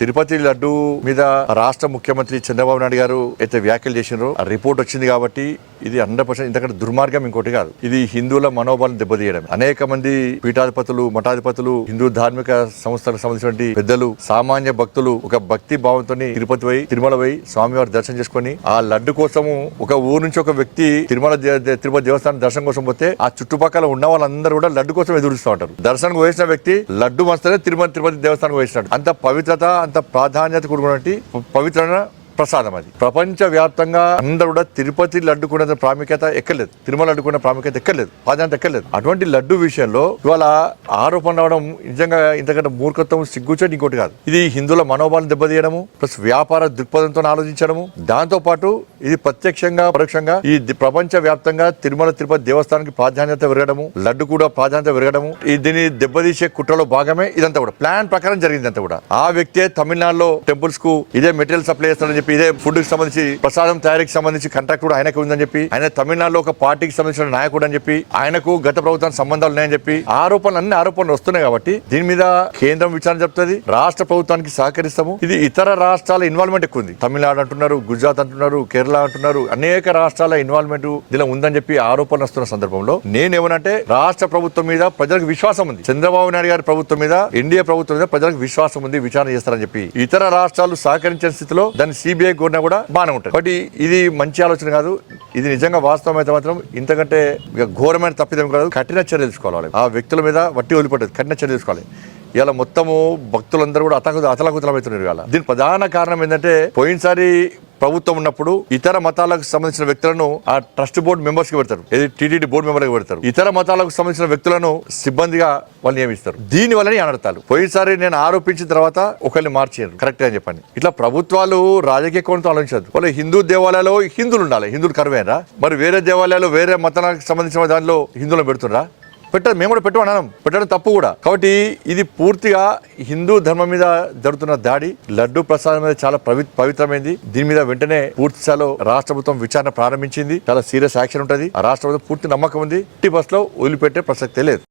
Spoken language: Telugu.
తిరుపతి లడ్డు మీద రాష్ట్ర ముఖ్యమంత్రి చంద్రబాబు నాయుడు గారు అయితే వ్యాఖ్యలు చేసినారో ఆ రిపోర్ట్ వచ్చింది కాబట్టి ఇది 100% ఇంతకంటే దుర్మార్గం ఇంకోటి కాదు. ఇది హిందువుల మనోబలం దెబ్బతీయడం. అనేక మంది పీఠాధిపతులు, మఠాధిపతులు, హిందూ ధార్మిక సంస్థలకు సంబంధించినటువంటి పెద్దలు, సామాన్య భక్తులు ఒక భక్తి భావంతో తిరుపతి పోయి, తిరుమల పోయి స్వామివారి దర్శనం చేసుకుని ఆ లడ్డు కోసము ఒక ఊరు నుంచి ఒక వ్యక్తి తిరుపతి దేవస్థానం దర్శనం కోసం పోతే ఆ చుట్టుపక్కల ఉన్న వాళ్ళందరూ కూడా లడ్డు కోసం ఎదురుస్తూ ఉంటారు. దర్శనం వేసిన వ్యక్తి లడ్డు మస్తనే తిరుపతి దేవస్థానం వేసినాడు. అంత పవిత్రత, అంత ప్రాధాన్యత కూడుకున్నటువంటి పవిత్ర ప్రసాదం అది. ప్రపంచ వ్యాప్తంగా అందరూ కూడా తిరుపతి లడ్డుకున్న ప్రాముఖ్యత ఎక్కలేదు, తిరుమల లడ్డుకున్న ప్రాముఖ్యత ఎక్కలేదు, ప్రాధాన్యత ఎక్కలేదు. అటువంటి లడ్డు విషయంలో ఇవాళ ఆరోపణ రావడం నిజంగా ఇంతకంటే మూర్ఖత్వం, సిగ్గుచేటు ఇంకోటి కాదు. ఇది హిందువుల మనోభావం దెబ్బతీయడము, ప్లస్ వ్యాపార దృక్పథంతో ఆలోచించడము. దాంతో పాటు ఇది ప్రత్యక్షంగా పరోక్షంగా ఈ ప్రపంచ వ్యాప్తంగా తిరుపతి దేవస్థానానికి ప్రాధాన్యత పెరగడము, లడ్డు కూడా ప్రాధాన్యత పెరగడము, దీన్ని దెబ్బతీసే కుట్రలో భాగమే ఇదంతా కూడా. ప్లాన్ ప్రకారం జరిగింది అంతా కూడా. ఆ వ్యక్తే తమిళనాడులో టెంపుల్స్ కు ఇదే మెటీరియల్ సప్లై చేస్తారని ఇదే ఫుడ్ కి సంబంధించి, ప్రసాదం తయారీకి సంబంధించి కాంట్రాక్ట్ కూడా ఆయనకు ఉందని చెప్పి, ఆయన తమిళనాడులో ఒక పార్టీకి సంబంధించిన నాయకుడు అని చెప్పి, ఆయనకు గత ప్రభుత్వానికి సంబంధాలు ఉన్నాయని చెప్పి అన్ని ఆరోపణలు వస్తున్నాయి. కాబట్టి దీని మీద కేంద్రం విచారణ చెప్తుంది, రాష్ట్ర ప్రభుత్వానికి సహకరిస్తాము. ఇది ఇతర రాష్ట్రాల ఇన్వాల్వ్మెంట్ ఎక్కువ ఉంది. తమిళనాడు అంటున్నారు, గుజరాత్ అంటున్నారు, కేరళ అంటున్నారు, అనేక రాష్ట్రాల ఇన్వాల్వ్మెంట్ దీనిలో ఉందని చెప్పి ఆరోపణలు వస్తున్న సందర్భంలో నేనేమనంటే రాష్ట్ర ప్రభుత్వం మీద ప్రజలకు విశ్వాసం ఉంది. చంద్రబాబు నాయుడు గారి ప్రభుత్వం మీద, ఎన్డీఏ ప్రభుత్వం మీద ప్రజలకు విశ్వాసం ఉంది, విచారణ చేస్తారని చెప్పి ఇతర రాష్ట్రాలు సహకరించిన స్థితిలో దాన్ని సిబిఐ కోరినా కూడా బాగానే ఉంటుంది. కాబట్టి ఇది మంచి ఆలోచన కాదు. ఇది నిజంగా వాస్తవం అయితే మాత్రం ఇంతకంటే ఘోరమైన తప్పిదం కాదు. కఠిన చర్య తీసుకోవాలి. ఆ వ్యక్తుల మీద వట్టి వదిలిపట్టదు, కఠిన చర్య తీసుకోవాలి. ఇలా మొత్తము భక్తులందరూ కూడా అతలాకుతలమవుతున్నారు. ఇవాళ దీని ప్రధాన కారణం ఏంటంటే పోయినసారి ప్రభుత్వం ఉన్నప్పుడు ఇతర మతాలకు సంబంధించిన వ్యక్తులను ఆ ట్రస్ట్ బోర్డు మెంబర్స్ కి పెడతారు, టీటీడీ బోర్డు మెంబర్ కి పెడతారు. ఇతర మతాలకు సంబంధించిన వ్యక్తులను సిబ్బందిగా వాళ్ళు నియమిస్తారు. దీని వల్లనే అనర్థాలు. పోయినసారి నేను ఆరోపించిన తర్వాత ఒకరిని మార్చారు, కరెక్ట్ అని చెప్పండి. ఇట్లా ప్రభుత్వాలు రాజకీయ కోణంతో ఆలోచించదు. వాళ్ళు హిందూ దేవాలయాల్లో హిందువులు ఉండాలి, హిందువులు కరువేరా? మరి వేరే దేవాలయాలు వేరే మతాలకు సంబంధించిన దానిలో హిందువులను పెడుతున్నా? పెట్టదు, మేము కూడా పెట్టమన్నాం, పెట్టడం తప్పు కూడా. కాబట్టి ఇది పూర్తిగా హిందూ ధర్మం మీద జరుగుతున్న దాడి. లడ్డు ప్రసాదం మీద చాలా పవిత్రమైంది. దీని మీద వెంటనే పూర్తి స్థాయిలో రాష్ట్ర ప్రభుత్వం విచారణ ప్రారంభించింది. చాలా సీరియస్ యాక్షన్ ఉంటుంది. ఆ రాష్ట్ర ప్రభుత్వం పూర్తి నమ్మకం ఉంది. 50% వదిలిపెట్టే ప్రసక్తే లేదు.